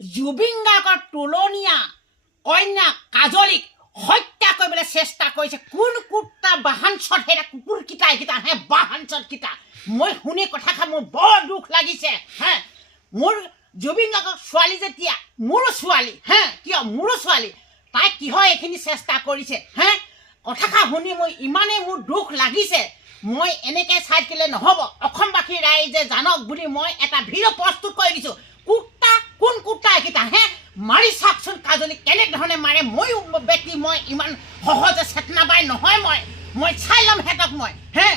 জুবিন গাৰ্গৰ তুলনীয়া কন্যা কাজলিক হত্যা কৰিবলৈ চেষ্টা কৰিছে। কোন কুৰ্তা বাহানচত সেইটা কুকুৰকেইটা এইকেইটা হে বাহানচতকেইটা মই শুনি কথাষাৰ মোৰ বৰ দুখ লাগিছে। হে মোৰ জুবিন গাৰ্গৰ ছোৱালী যেতিয়া মোৰো ছোৱালী হে কিয় মোৰো ছোৱালী তাই কিহৰ এইখিনি চেষ্টা কৰিছে হে কথাষাৰ শুনি মই ইমানেই মোৰ দুখ লাগিছে। মই এনেকৈ চাই দিলে নহ'ব। অসমবাসী ৰাইজে জানক বুলি মই এটা ভিডিঅ' প্ৰস্তুত কৰি দিছোঁ। কুৰ্তা কোন কুৰ্তা এইকেইটা হে মাৰি চাওকচোন কাজলী কেনেধৰণে মাৰে। ময়ো ব্যক্তি মই ইমান সহজে চেতনা বাই নহয়। মই চাই ল'ম সিহঁতক মই হে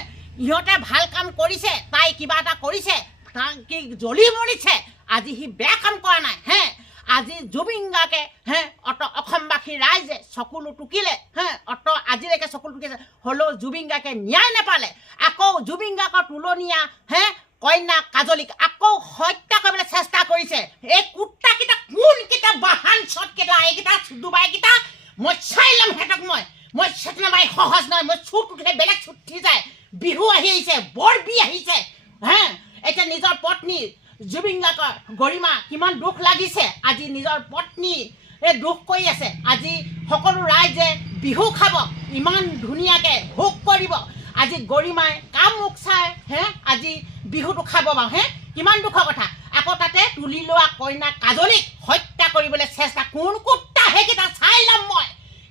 ইহঁতে ভাল কাম কৰিছে তাই কিবা এটা কৰিছে তাক কি জ্বলি মৰিছে। আজি সি বেয়া কাম কৰা নাই হে আজি জুবিন গাৰ্গে হে অসমবাসী ৰাইজে চকুলো টুকিলে হে আজিলৈকে চকুলো টুকিছে হ'লেও জুবিন গাৰ্গে ন্যায় নাপালে। আকৌ জুবিন গাৰ্গৰ তুলনীয়া হে কন্যা কাজলীক আকৌ হত্যা কৰিবলৈ চেষ্টা কৰিছে। এই কুৰ্তাকেইটা কোনকেইটা বাহানচতকেইটা এইকেইটা ডুবাইকেইটা মই চাই ল'ম সিহঁতক মই চেতনা বাই সহজ নহয়। মই চুট উঠিলে বেলেগ চুট উঠি যায়। বিহু আহি আহিছে বৰ বি আহিছে হে এতিয়া নিজৰ পত্নী জুবিন গাৰ্গৰ গৰিমা কিমান দুখ লাগিছে। আজি নিজৰ পত্নী দুখ কৰি আছে। আজি সকলো ৰাইজে বিহু খাব ইমান ধুনীয়াকৈ ভোগ কৰিব। আজি গৰিমাই কাম মুখ চাই হে আজি বিহুটো খাব বাৰু হে কিমান দুখৰ কথা। আকৌ তাতে তুলি লোৱা কইনা কাজলীক হত্যা কৰিবলৈ চেষ্টা কোন কুৰ্তা সেইকেইটা চাই ল'ম মই।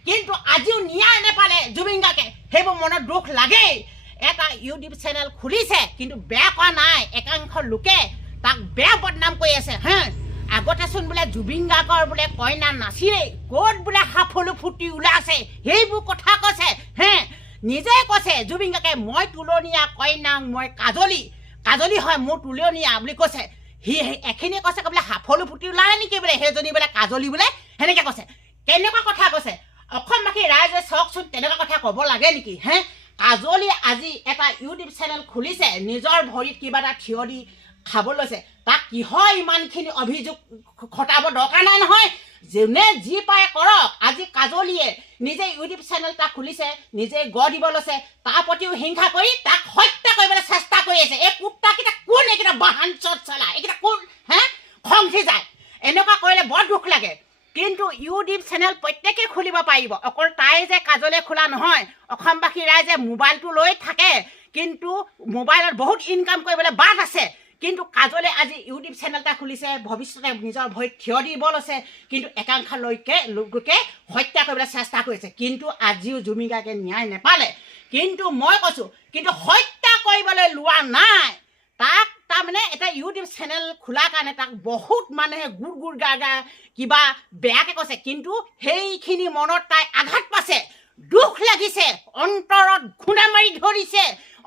কিন্তু আজিও ন্যায় নাপালে জুবিন গাৰ্গে সেইবোৰ মনত দুখ লাগেই। এটা ইউটিউব চেনেল খুলিছে কিন্তু বেয়া কৰা নাই। একাংশ লোকে তাক বেয়া বদনাম কৰি আছে হে আগতেচোন বোলে জুবিন গাৰ্গৰ বোলে কইনা নাছিলেই ক'ত বোলে সাফলো ফুটি ওলাইছে সেইবোৰ কথা কৈছে হে নিজে কৈছে জুবিন গাৰ্গে মই তুলনীয়া কইনা মই কাজলী হয় মোৰ তুলনীয়া বুলি কৈছে। সি এখিনিয়ে কৈছে বোলে সাফলো ফুটি ওলালে নেকি বোলে সেইজনী বোলে কাজলী বোলে সেনেকৈ কৈছে। কেনেকুৱা কথা কৈছে অসমবাসী ৰাইজে চাওকচোন তেনেকুৱা কথা ক'ব লাগে নেকি হে কাজলী আজি এটা ইউটিউব চেনেল খুলিছে নিজৰ ভৰিত কিবা এটা থিয় দি খাব লৈছে। তাক কিহৰ ইমানখিনি অভিযোগ খটাব দৰকাৰ নাই নহয়। যোনে যি পায় কৰক। আজি কাজলীয়ে নিজে ইউটিউব চেনেল এটা খুলিছে নিজে গঢ় দিব লৈছে তাৰ প্ৰতিও হিংসা কৰি তাক হত্যা কৰিবলৈ চেষ্টা কৰি আছে। এই কুৰ্তাকেইটা কোন এইকেইটা বাহানচত চলা এইকেইটা কোন হে খং উঠি যায়। এনেকুৱা কৰিলে বৰ দুখ লাগে। কিন্তু ইউটিউব চেনেল প্ৰত্যেকেই খুলিব পাৰিব। অকল তাই যে কাজলীয়ে খোলা নহয়। অসমবাসী ৰাইজে মোবাইলটো লৈ থাকে কিন্তু মোবাইলত বহুত ইনকাম কৰিবলৈ বাট আছে। কিন্তু কাজলীয়ে আজি ইউটিউব চেনেল এটা খুলিছে ভৱিষ্যতে নিজৰ ভৰিত থিয় দিব লৈছে কিন্তু একাংশ লোকে হত্যা কৰিবলৈ চেষ্টা কৰিছে। কিন্তু আজিও জুবিন গাৰ্গে ন্যায় নাপালে। কিন্তু মই কৈছোঁ কিন্তু হত্যা কৰিবলৈ লোৱা নাই তাক। তাৰমানে এটা ইউটিউব চেনেল খোলাৰ কাৰণে তাক বহুত মানুহে গুৰ গা কিবা বেয়াকৈ কৈছে। কিন্তু সেইখিনি মনত তাই আঘাত পাইছে দুখ লাগিছে অন্তৰত ঘুণা মাৰি ধৰিছে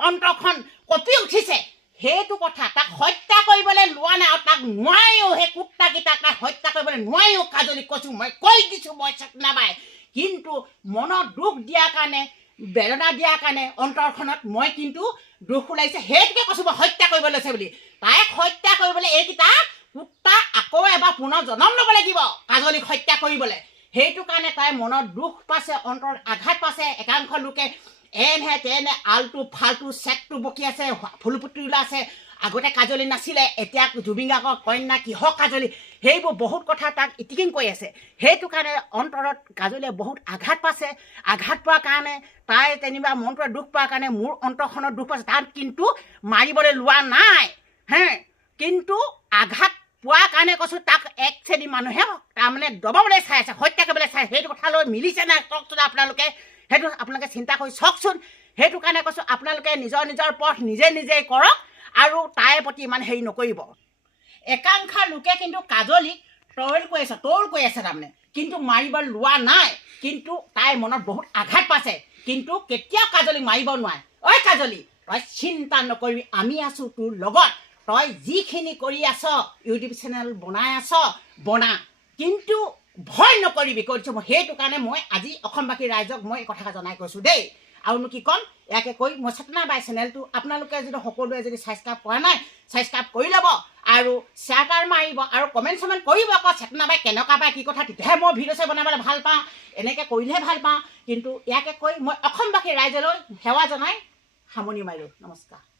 অন্তৰখন কঁপি উঠিছে। সেইটো কথা তাক হত্যা কৰিবলৈ লোৱা নাই আৰু তাক নোৱাৰেও সেই কুৰ্তাকেইটাক তাক হত্যা কৰিবলৈ নোৱাৰেও। কাজলীক কৈছোঁ মই কৈ দিছোঁ মই চেতনা বাই। কিন্তু মনত দুখ দিয়াৰ কাৰণে বেদনা দিয়াৰ কাৰণে অন্তৰখনত মই কিন্তু দুখ ওলাইছে সেইটোকে কৈছোঁ মই হত্যা কৰিব লৈছে বুলি। তাইক হত্যা কৰিবলৈ এইকেইটা কুৰ্তা আকৌ এবাৰ পুনৰ জন্ম ল'ব লাগিব কাজলীক হত্যা কৰিবলৈ। সেইটো কাৰণে তাই মনত দুখ পাইছে অন্তৰত আঘাত পাইছে। একাংশ লোকে এনে তেনে আলটো ফালটো চেকটো বকি আছে ফুলপুটি ওলাইছে। আগতে কাজলী নাছিলে এতিয়া জুবিন গাৰ্গৰ কন্যা কিহৰ কাজলী সেইবোৰ বহুত কথা তাক ইটিকিং কৰি আছে। সেইটো কাৰণে অন্তৰত কাজলীয়ে বহুত আঘাত পাইছে। আঘাত পোৱাৰ কাৰণে তাই যেনিবা মনটোৱে দুখ পোৱাৰ কাৰণে মোৰ অন্তৰখনত দুখ পাইছে। তাত কিন্তু মাৰিবলৈ লোৱা নাই হে কিন্তু আঘাত পোৱাৰ কাৰণে কৈছোঁ তাক এক শ্ৰেণী মানুহে তাৰমানে দবাবলৈ চাই আছে হত্যা কৰিবলৈ চাই। সেইটো কথালৈ মিলিছে নাই কওকচোন আপোনালোকে। সেইটো আপোনালোকে চিন্তা কৰি চাওকচোন। সেইটো কাৰণে কৈছোঁ আপোনালোকে নিজৰ পথ নিজে কৰক আৰু তাইৰ প্ৰতি ইমান হেৰি নকৰিব। একাংশ লোকে কিন্তু কাজলীক ট্ৰল কৰি আছে তাৰমানে কিন্তু মাৰিব লোৱা নাই। কিন্তু তাইৰ মনত বহুত আঘাত পাইছে কিন্তু কেতিয়াও কাজলীক মাৰিব নোৱাৰে। ঐ কাজলী তই চিন্তা নকৰিবি আমি আছোঁ তোৰ লগত। তই যিখিনি কৰি আছ ইউটিউব চেনেল বনাই আছ বনা কিন্তু ভয় নকৰিবি কৈছোঁ মই। সেইটো কাৰণে মই আজি অসমবাসী ৰাইজক মই এই কথা জনাই কৈছোঁ দেই। আৰুনো কি ক'ম ইয়াকে কৈ মই চেতনা বাই চেনেলটো আপোনালোকে যদি সকলোৱে যদি ছাবস্ক্ৰাইব কৰা নাই ছাবস্ক্ৰাইব কৰি ল'ব আৰু শ্বেয়াৰ মাৰিব আৰু কমেণ্ট চমেণ্ট কৰিব আকৌ চেতনা বাই কেনেকুৱা পায় কি কথা তেতিয়াহে মই ভিডিঅ' বনাবলৈ ভাল পাওঁ। এনেকৈ কৰিলেহে ভাল পাওঁ। কিন্তু ইয়াকে কৈ মই অসমবাসী ৰাইজলৈ সেৱা জনাই সামৰণি মাৰিলোঁ। নমস্কাৰ।